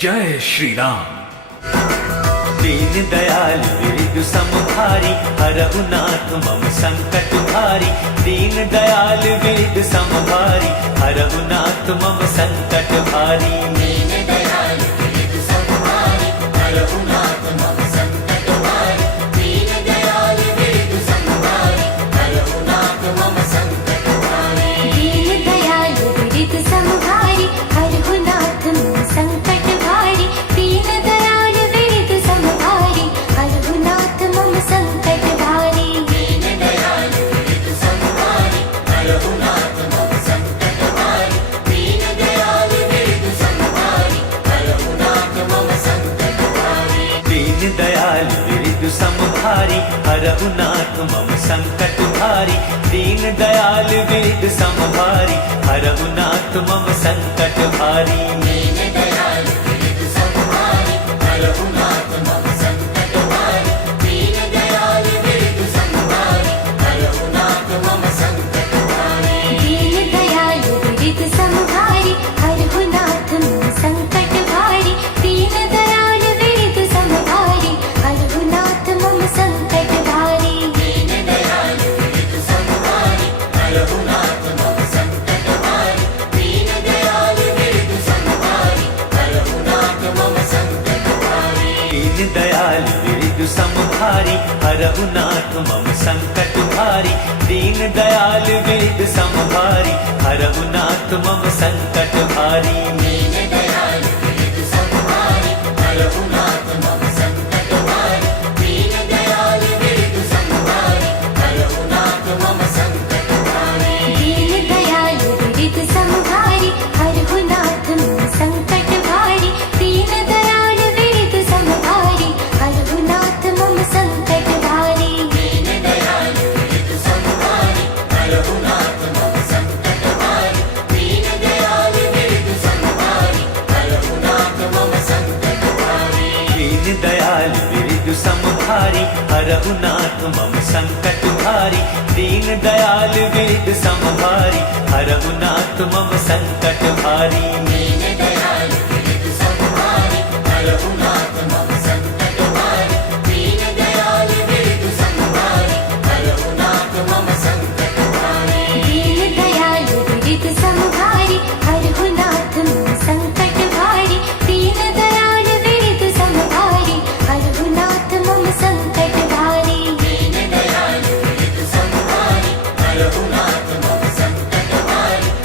जय श्री राम। दीन दयाल विरधु समभारी, हरहु नाथ मम संकट भारी। दीन दयाल विरधु समभारी, हरहु नाथ मम संकट भारी। दीन दयाल विरधु समभारी, हरहु नाथ मम संकट भारी। दीन दयाल विरधु समभारी, हरहु नाथ मम संकट भारी। दीन दयाल विरधु समभारी, हरहु नाथ मम संकट भारी। दीन दयाल विरधु समभारी, हरहु नाथ मम संकट भारी। दीन दयाल विरधु समभारी, हरहु नाथ मम संकट भारी। दीन दयाल विरधु समभारी, हरहु नाथ मम संकट भारी। दीन दयाल विरधु समभारी, हरहु नाथ मम संकट भारी। दीन दयाल विरधु समभारी, हरहु नाथ मम संकट भारी। दीन दयाल विरधु समभारी, हरहु नाथ मम संकट भारी। दीन दयाल विरधु समभारी, हरहु नाथ मम संकट भारी। दीन दयाल विरधु समभारी, हरहु नाथ मम संकट भारी। दीन दयाल विरधु समभारी, हरहु नाथ मम संकट भारी। दीन दयाल विरधु समभारी, हरहु नाथ मम संकट भारी। दीन दयाल विरधु समभारी, हरहु नाथ मम संकट भारी। दीन दयाल विरधु समभारी, हरहु नाथ मम संकट भारी। दीन दयाल विरधु समभारी, हरहु नाथ मम संकट भारी। दीन दयाल विरधु समभारी, हरहु नाथ मम संकट भारी। दीन दयाल विरधु समभारी, हरहु नाथ मम संकट भारी। दीन दयाल विरधु समभारी, हरहु नाथ मम संकट भारी। दीन दयाल विरधु समभारी, हरहु नाथ मम संकट भारी। दीन दयाल विरधु समभारी, हरहु नाथ मम संकट भारी। दीन दयाल विरधु समभारी, हरहु नाथ मम संकट भारी। दीन दयाल विरधु समभारी, हरहु नाथ मम संकट भारी। दीन दयाल विरधु समभारी, हरहु नाथ मम संकट भारी। दीन दयाल विरधु समभारी, हरहु नाथ मम संकट भारी। दीन दयाल विरधु समभारी, हरहु नाथ मम संकट भारी। दीन दयाल विरधु समभारी, हरहु नाथ मम संकट भारी। दीन दयाल विरधु समभारी, हरहु नाथ मम संकट भारी। दीन दयाल विरधु समभारी, हरहु नाथ मम संकट भारी।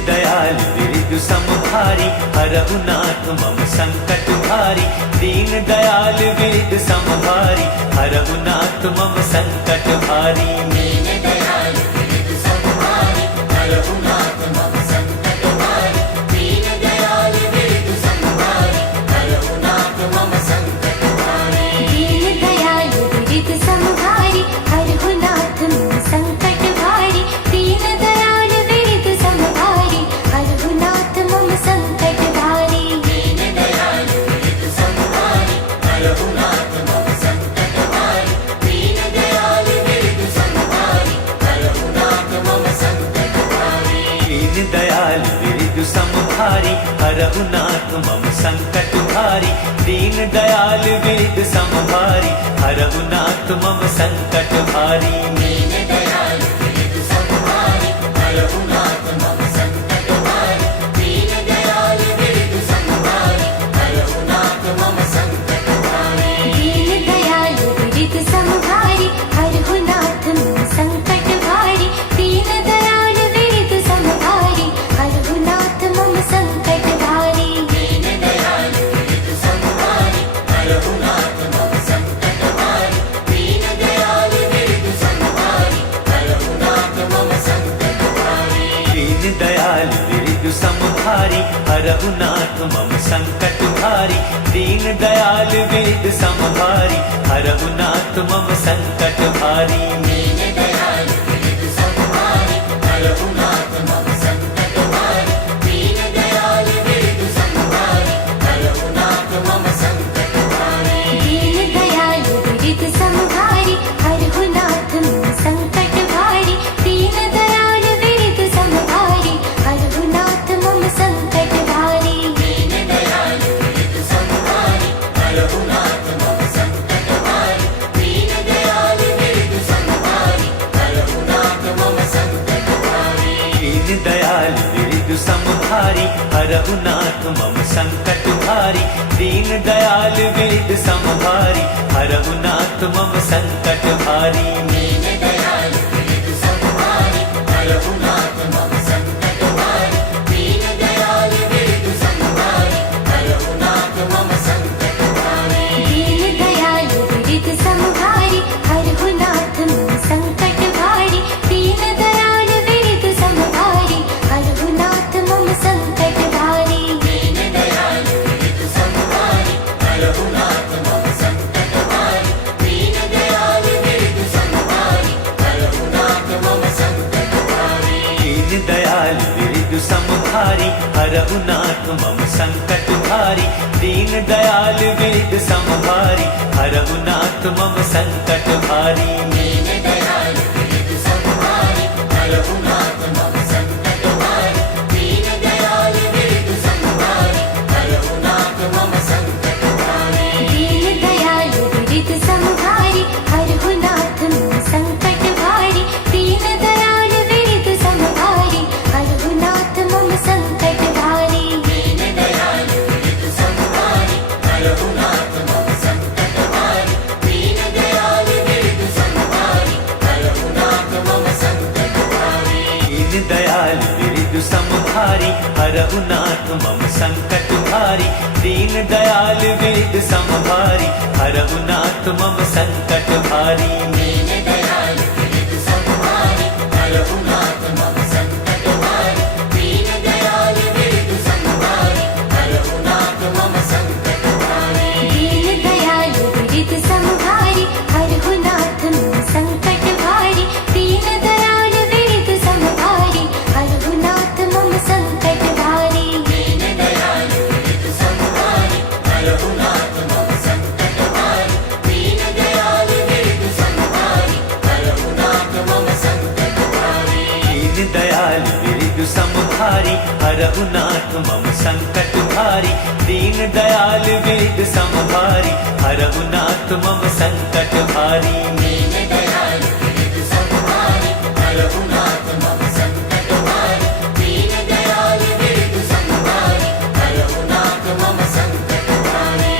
दीन दयाल विरधु समभारी, हरहु नाथ मम संकट भारी। दीन दयाल विरधु समभारी, हरहु नाथ मम संकट भारी। दीन दयाल विरधु समभारी, हरहु नाथ मम संकट भारी। दीन दयाल विरधु समभारी, हरहु नाथ मम संकट भारी। दीन दयाल विरधु समभारी, हरहु नाथ मम संकट भारी। दीन दयाल विरधु समभारी, हरहु नाथ मम संकट भारी। दीन दयाल विरधु समभारी, हरहु नाथ मम संकट भारी। दीन दयाल विरधु समभारी, हरहु नाथ मम संकट भारी। दीन दयाल विरधु समभारी, हरहु नाथ मम संकट भारी। दीन दयाल विरधु समभारी, हरहु नाथ मम संकट भारी। दीन दयाल विरधु समभारी, हरहु नाथ मम संकट भारी। दीन दयाल विरधु समभारी, हरहु नाथ मम संकट भारी। दीन दयाल विरधु समभारी, हरहु नाथ मम संकट भारी। दीन दयाल विरधु समभारी, हरहु नाथ मम संकट भारी। दीन दयाल विरधु समभारी, हरहु नाथ मम संकट भारी। दीन दयाल विरधु समभारी, हरहु नाथ मम संकट भारी। दीन दयाल विरधु समभारी, हरहु नाथ मम संकट भारी। दीन दयाल विरधु समभारी, हरहु नाथ मम संकट भारी। दीन दयाल विरधु समभारी, हरहु नाथ मम संकट भारी। दीन दयाल विरधु समभारी, हरहु नाथ मम संकट भारी। दीन दयाल विरधु समभारी, हरहु नाथ मम संकट भारी। दीन दयाल विरधु समभारी, हरहु नाथ मम संकट भारी। दीन दयाल विरधु दीन दयाल विरजु समभारी हरहु नाथ मम संकट भारी दीन दयाल विरजु समभारी हरहु नाथ मम संकट भारी दीन दयाल विरजु समभारी हरहु नाथ मम संकट भारी दीन दयाल विरजु समभारी हरहु नाथ मम संकट भारी दीन दयाल विरजु समभारी हरहु नाथ मम संकट भारी दीन दयाल विरजु समभारी हरहु नाथ मम संकट भारी दीन दयाल विरजु समभारी हरहु नाथ मम संकट भारी दीन दयाल विरजु समभारी हरहु नाथ मम संकट भारी दीन दयाल विरजु समभारी हरहु नाथ मम संकट भारी दीन दयाल विरजु समभारी हरहु नाथ मम संकट भारी दीन दयाल विरजु समभारी हरहु नाथ मम संकट भारी दीन दयाल विरजु समभारी हरहु नाथ मम संकट भारी दीन दयाल विरजु समभारी हरहु नाथ मम संकट भारी दीन दयाल विरजु समभारी हरहु नाथ मम संकट भारी दीन दयाल विरजु समभारी हरहु नाथ मम संकट भारी दीन दयाल विरजु समभारी हरहु नाथ मम संकट भारी दीन दयाल विरजु समभारी हरहु नाथ मम संकट भारी दीन दयाल विरजु समभारी हरहु नाथ मम संकट भारी दीन दयाल विरजु समभारी हरहु नाथ मम संकट भारी दीन दयाल विरजु समभारी हरहु नाथ मम संकट भारी दीन दयाल विरजु समभारी हरहु नाथ मम संकट भारी दीन दयाल विरजु समभारी हरहु नाथ मम संकट भारी दीन दयाल विरजु समभारी हरहु नाथ मम संकट भारी दीन दयाल विरजु समभारी हरहु नाथ मम संकट भारी दीन दयाल विरजु समभारी हरहु नाथ मम संकट भारी दीन दयाल विरजु समभारी हरहु नाथ मम संकट भारी दीन दयाल विरजु समभारी हरहु नाथ मम संकट भारी दीन दयाल विरजु समभारी हरहु नाथ मम संकट भारी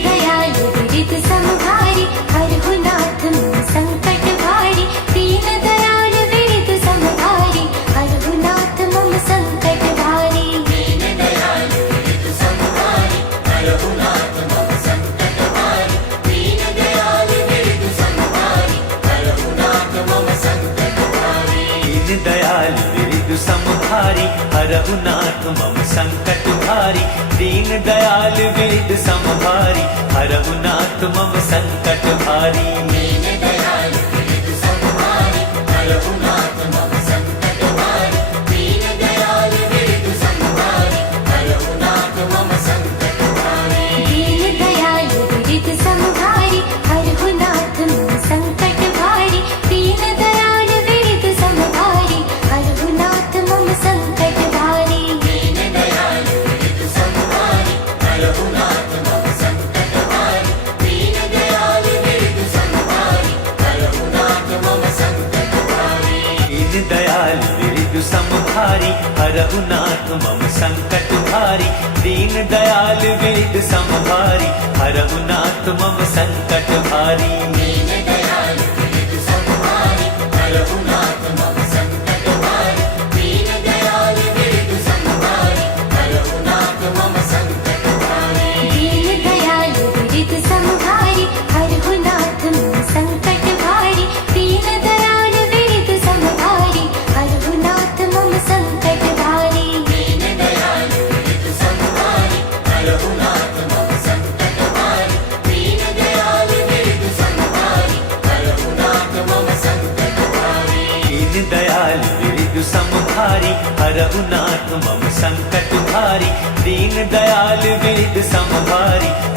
दीन दयाल विरजु समभारी हरहु नाथ मम संकट भारी दीन दयाल विरजु समभारी हरहु नाथ मम संकट भारी दीन दयाल विरजु समभारी हरहु नाथ मम संकट भारी दीन दयाल विरजु समभारी हरहु नाथ मम संकट भारी दीन दयाल विरजु समभारी हरहु नाथ मम संकट भारी दीन दयाल विरजु समभारी हरहु नाथ मम संकट भारी दीन दयाल विरजु समभारी हरहु नाथ मम संकट भारी दीन दयाल विरजु समभारी हरहु नाथ मम संकट भारी दीन दयाल विरजु समभारी हरहु नाथ मम संकट भारी दीन दयाल विरजु समभारी हरहु नाथ मम संकट भारी दीन दयाल विरजु समभारी हरहु नाथ मम संकट भारी दीन दयाल विरजु समभारी हरहु नाथ मम संकट भारी दीन दयाल विरजु समभारी हरहु नाथ मम संकट भारी दीन दयाल विरजु समभारी हरहु नाथ मम संकट भारी दीन दयाल विरजु समभारी हरहु नाथ मम संकट भारी दीन दयाल विरजु समभारी हरहु नाथ मम संकट भारी दीन दयाल विरजु समभारी हरहु नाथ मम संकट भारी दीन दयाल विरजु समभारी हरहु नाथ मम संकट भारी दीन दयाल विरजु समभारी हरहु नाथ मम संकट भारी दीन दयाल विरजु समभारी हरहु नाथ मम संकट भारी दीन दयाल विरजु समभारी हरहु नाथ मम संकट भारी दीन दयाल विरजु समभारी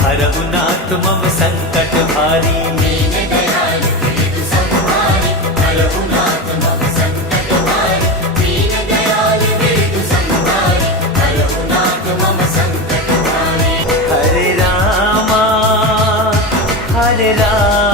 हरहु नाथ मम संकट भारी दीन दयाल विरजु समभारी हरहु नाथ मम संकट भारी दीन दयाल विरजु समभारी हरहु नाथ मम संकट भारी हरे रामा हरे रामा